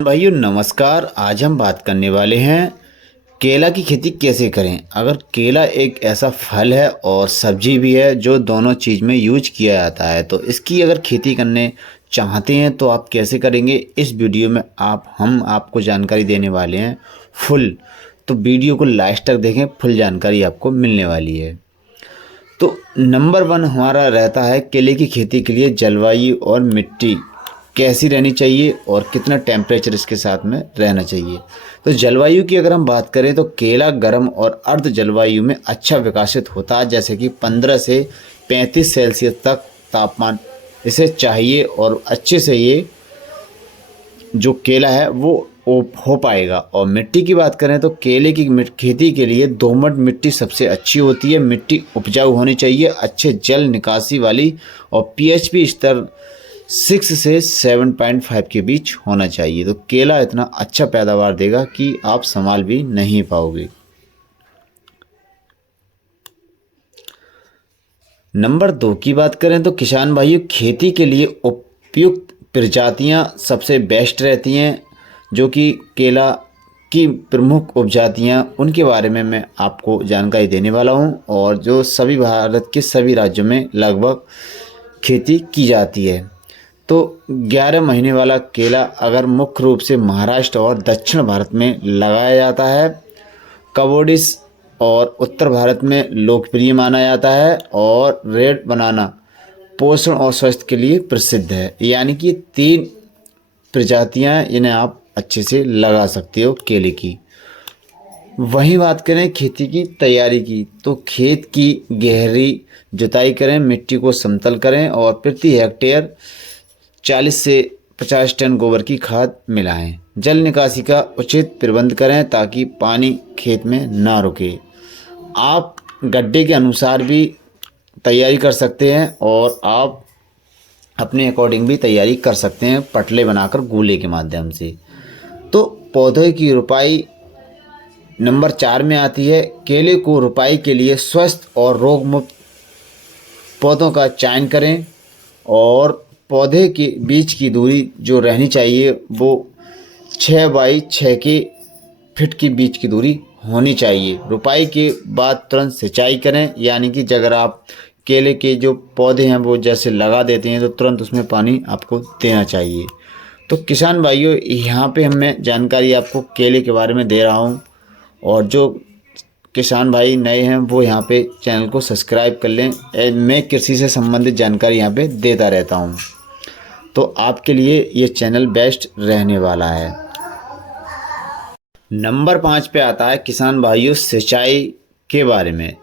भाइयों नमस्कार। आज हम बात करने वाले हैं केला की खेती कैसे करें। अगर केला एक ऐसा फल है और सब्जी भी है जो दोनों चीज़ में यूज किया जाता है, तो इसकी अगर खेती करने चाहते हैं तो आप कैसे करेंगे, इस वीडियो में हम आपको जानकारी देने वाले हैं फुल। तो वीडियो को लास्ट तक देखें, फुल जानकारी आपको मिलने वाली है। तो नंबर 1 हमारा रहता है केले की खेती के लिए जलवायु और मिट्टी कैसी रहनी चाहिए और कितना टेम्परेचर इसके साथ में रहना चाहिए। तो जलवायु की अगर हम बात करें तो केला गर्म और अर्ध जलवायु में अच्छा विकसित होता है, जैसे कि 15 से 35 सेल्सियस तक तापमान इसे चाहिए और अच्छे से ये जो केला है वो हो पाएगा। और मिट्टी की बात करें तो केले की खेती के लिए दोमट मिट्टी सबसे अच्छी होती है। मिट्टी उपजाऊ होनी चाहिए, अच्छे जल निकासी वाली और पीएचपी स्तर 6 से 7.5 के बीच होना चाहिए। तो केला इतना अच्छा पैदावार देगा कि आप संभाल भी नहीं पाओगे। नंबर 2 की बात करें तो किसान भाइयों खेती के लिए उपयुक्त प्रजातियां सबसे बेस्ट रहती हैं, जो कि केला की प्रमुख उपजातियां उनके बारे में मैं आपको जानकारी देने वाला हूं, और जो सभी भारत के सभी राज्यों में लगभग खेती की जाती है। तो 11 महीने वाला केला अगर मुख्य रूप से महाराष्ट्र और दक्षिण भारत में लगाया जाता है, कबोडिस और उत्तर भारत में लोकप्रिय माना जाता है, और रेड बनाना पोषण और स्वास्थ्य के लिए प्रसिद्ध है। यानी कि 3 प्रजातियां इन्हें आप अच्छे से लगा सकते हो केले की। वहीं बात करें खेती की तैयारी की, तो खेत की गहरी जुताई करें, मिट्टी को समतल करें और प्रति हेक्टेयर 40 से 50 टन गोबर की खाद मिलाएं। जल निकासी का उचित प्रबंध करें ताकि पानी खेत में ना रुके। आप गड्ढे के अनुसार भी तैयारी कर सकते हैं और आप अपने अकॉर्डिंग भी तैयारी कर सकते हैं, पटले बनाकर गूले के माध्यम से। तो पौधे की रोपाई नंबर 4 में आती है। केले को रोपाई के लिए स्वस्थ और रोग मुक्त पौधों का चयन करें, और पौधे के बीच की दूरी जो रहनी चाहिए वो 6 बाई 6 के फीट की बीच की दूरी होनी चाहिए। रोपाई के बाद तुरंत सिंचाई करें, यानी कि अगर आप केले के जो पौधे हैं वो जैसे लगा देते हैं तो तुरंत उसमें पानी आपको देना चाहिए। तो किसान भाइयों, यहाँ पे मैं जानकारी आपको केले के बारे में दे रहा हूँ, और जो किसान भाई नए हैं वो यहाँ पे चैनल को सब्सक्राइब कर लें। मैं कृषि से संबंधित जानकारी यहाँ पे देता रहता हूँ, तो आपके लिए ये चैनल बेस्ट रहने वाला है। नंबर 5 पे आता है किसान भाइयों सिंचाई के बारे में।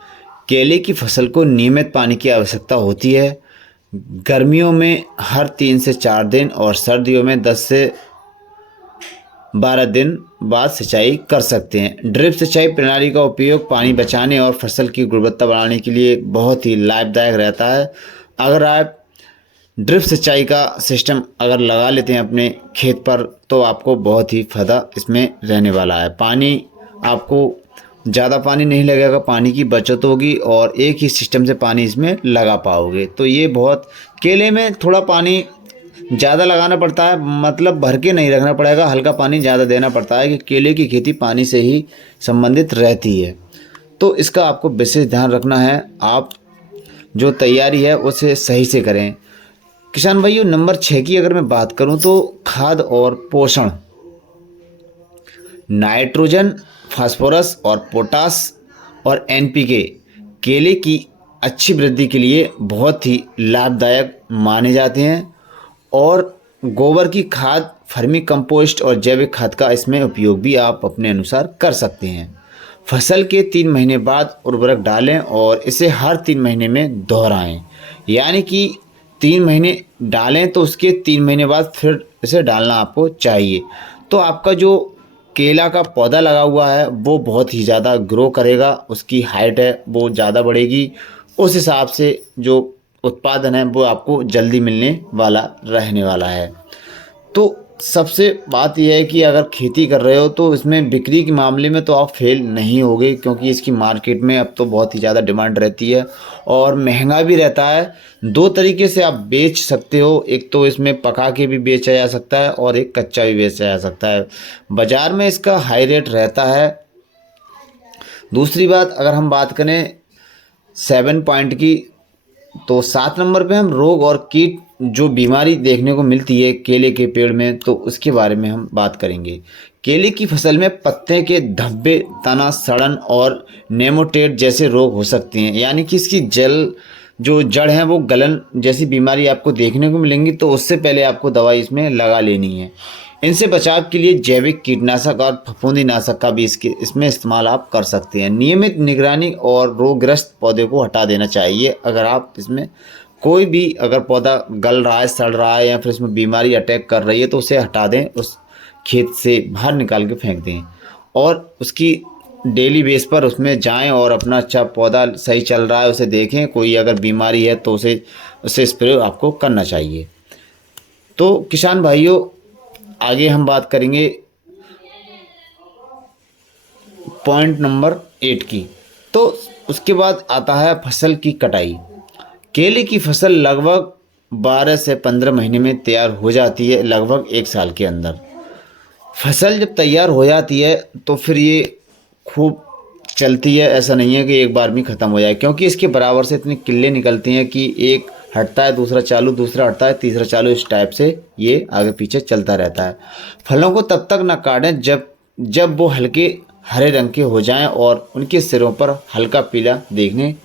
केले की फसल को नियमित पानी की आवश्यकता होती है। गर्मियों में हर 3 से 4 दिन और सर्दियों में 10 से 12 दिन बाद सिंचाई कर सकते हैं। ड्रिप सिंचाई प्रणाली का उपयोग पानी बचाने और फसल की गुणवत्ता बढ़ाने के लिए बहुत ही लाभदायक रहता है। अगर आप ड्रिप सिंचाई का सिस्टम अगर लगा लेते हैं अपने खेत पर तो आपको बहुत ही फ़ायदा इसमें रहने वाला है। पानी आपको ज़्यादा पानी नहीं लगेगा, पानी की बचत होगी और एक ही सिस्टम से पानी इसमें लगा पाओगे। तो ये बहुत, केले में थोड़ा पानी ज़्यादा लगाना पड़ता है, मतलब भर के नहीं रखना पड़ेगा, हल्का पानी ज़्यादा देना पड़ता है कि केले की खेती पानी से ही संबंधित रहती है। तो इसका आपको विशेष ध्यान रखना है। आप जो तैयारी है उसे सही से करें। किसान भाइयों नंबर 6 की अगर मैं बात करूं तो खाद और पोषण। नाइट्रोजन, फास्फोरस और पोटास और एनपीके केले की अच्छी वृद्धि के लिए बहुत ही लाभदायक माने जाते हैं, और गोबर की खाद, फर्मी कंपोस्ट और जैविक खाद का इसमें उपयोग भी आप अपने अनुसार कर सकते हैं। फसल के 3 महीने बाद उर्वरक डालें और इसे हर 3 महीने में दोहराएं। यानी कि 3 महीने डालें तो उसके 3 महीने बाद फिर इसे डालना आपको चाहिए। तो आपका जो केला का पौधा लगा हुआ है वो बहुत ही ज़्यादा ग्रो करेगा, उसकी हाइट है वो ज़्यादा बढ़ेगी। उस हिसाब से जो उत्पादन है वो आपको जल्दी मिलने वाला रहने वाला है। तो सबसे बात यह है कि अगर खेती कर रहे हो तो इसमें बिक्री के मामले में तो आप फेल नहीं होगे, क्योंकि इसकी मार्केट में अब तो बहुत ही ज़्यादा डिमांड रहती है और महंगा भी रहता है। दो तरीके से आप बेच सकते हो, एक तो इसमें पका के भी बेचा जा सकता है और एक कच्चा भी बेचा जा सकता है। बाज़ार में इसका हाई रेट रहता है। दूसरी बात, अगर हम बात करें 7 पॉइंट की, तो 7 नंबर पे हम रोग और कीट जो बीमारी देखने को मिलती है केले के पेड़ में, तो उसके बारे में हम बात करेंगे। केले की फसल में पत्ते के धब्बे, तना सड़न और नेमाटोड जैसे रोग हो सकते हैं, यानी कि इसकी जो जड़ है वो गलन जैसी बीमारी आपको देखने को मिलेंगी। तो उससे पहले आपको दवाई इसमें लगा लेनी है। इनसे बचाव के लिए जैविक कीटनाशक और फफूंदीनाशक का भी इसमें इस्तेमाल आप कर सकते हैं। नियमित निगरानी और रोगग्रस्त पौधे को हटा देना चाहिए। अगर आप इसमें कोई भी अगर पौधा गल रहा है, सड़ रहा है या फिर इसमें बीमारी अटैक कर रही है तो उसे हटा दें, उस खेत से बाहर निकाल के फेंक दें और उसकी डेली बेस पर उसमें जाएं और अपना अच्छा पौधा सही चल रहा है उसे देखें। कोई अगर बीमारी है तो उसे स्प्रे आपको करना चाहिए। तो किसान भाइयों, आगे हम बात करेंगे पॉइंट नंबर 8 की। तो उसके बाद आता है फसल की कटाई। केले की फसल लगभग 12 से 15 महीने में तैयार हो जाती है, लगभग 1 साल के अंदर। फसल जब तैयार हो जाती है तो फिर ये खूब चलती है, ऐसा नहीं है कि एक बार में ख़त्म हो जाए, क्योंकि इसके बराबर से इतनी किल्ले निकलती हैं कि एक हटता है दूसरा चालू, दूसरा हटता है तीसरा चालू, इस टाइप से ये आगे पीछे चलता रहता है। फलों को तब तक न काटें जब वो हल्के हरे रंग के हो जाएं और उनके सिरों पर हल्का पीला देखने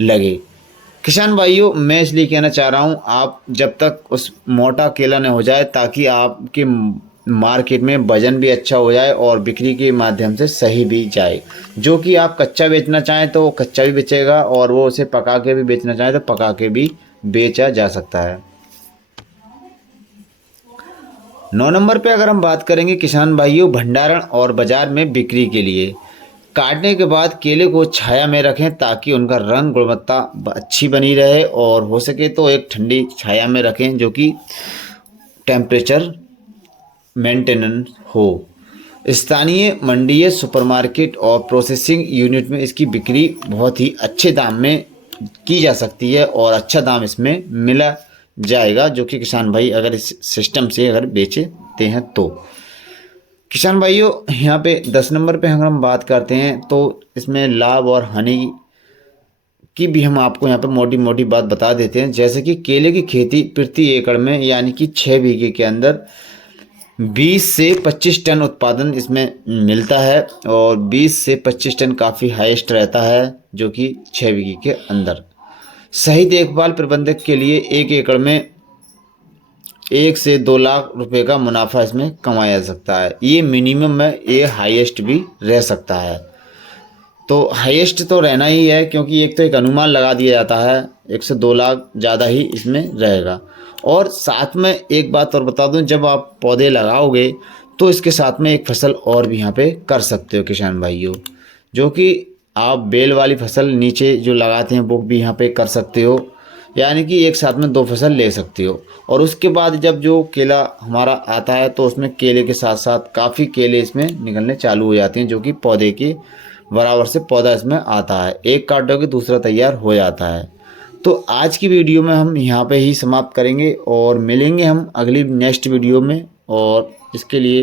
लगे। किसान भाइयों, मैं इसलिए कहना चाह रहा हूँ, आप जब तक उस मोटा केला न हो जाए, ताकि आपके मार्केट में वजन भी अच्छा हो जाए और बिक्री के माध्यम से सही भी जाए। जो कि आप कच्चा बेचना चाहें तो वो कच्चा भी बेचेगा और वो उसे पका के भी बेचना चाहें तो पका के भी बेचा जा सकता है। 9 नंबर पे अगर हम बात करेंगे किसान भाइयों, भंडारण और बाजार में बिक्री के लिए। काटने के बाद केले को छाया में रखें ताकि उनका रंग गुणवत्ता अच्छी बनी रहे, और हो सके तो एक ठंडी छाया में रखें जो कि टेम्परेचर मेंटेनेंस हो। स्थानीय मंडी, सुपरमार्केट और प्रोसेसिंग यूनिट में इसकी बिक्री बहुत ही अच्छे दाम में की जा सकती है और अच्छा दाम इसमें मिला जाएगा, जो कि किसान भाई अगर इस सिस्टम से अगर बेचते हैं तो। किसान भाइयों, यहाँ पे 10 नंबर पे अगर हम बात करते हैं तो इसमें लाभ और हानि की भी हम आपको यहाँ पे मोटी मोटी बात बता देते हैं। जैसे कि केले की खेती प्रति एकड़ में यानी कि 6 बीघे के अंदर 20 से 25 टन उत्पादन इसमें मिलता है, और 20 से 25 टन काफ़ी हाईएस्ट रहता है, जो कि 6 बीघे के अंदर। सही देखभाल प्रबंधक के लिए 1 एकड़ में 1 से 2 लाख रुपए का मुनाफा इसमें कमाया जा सकता है। ये मिनिमम है, ये हाईएस्ट भी रह सकता है। तो हाईएस्ट तो रहना ही है, क्योंकि एक अनुमान लगा दिया जाता है, 1 से 2 लाख ज़्यादा ही इसमें रहेगा। और साथ में एक बात और बता दूं, जब आप पौधे लगाओगे तो इसके साथ में एक फसल और भी यहाँ पे कर सकते हो किसान भाइयों, जो कि आप बेल वाली फसल नीचे जो लगाते हैं वो भी यहाँ पे कर सकते हो, यानी कि एक साथ में 2 फसल ले सकते हो। और उसके बाद जब जो केला हमारा आता है तो उसमें केले के साथ साथ काफ़ी केले इसमें निकलने चालू हो जाते हैं, जो कि पौधे के बराबर से पौधा इसमें आता है। एक काटोगे दूसरा तैयार हो जाता है। तो आज की वीडियो में हम यहाँ पे ही समाप्त करेंगे और मिलेंगे हम अगली नेक्स्ट वीडियो में, और इसके लिए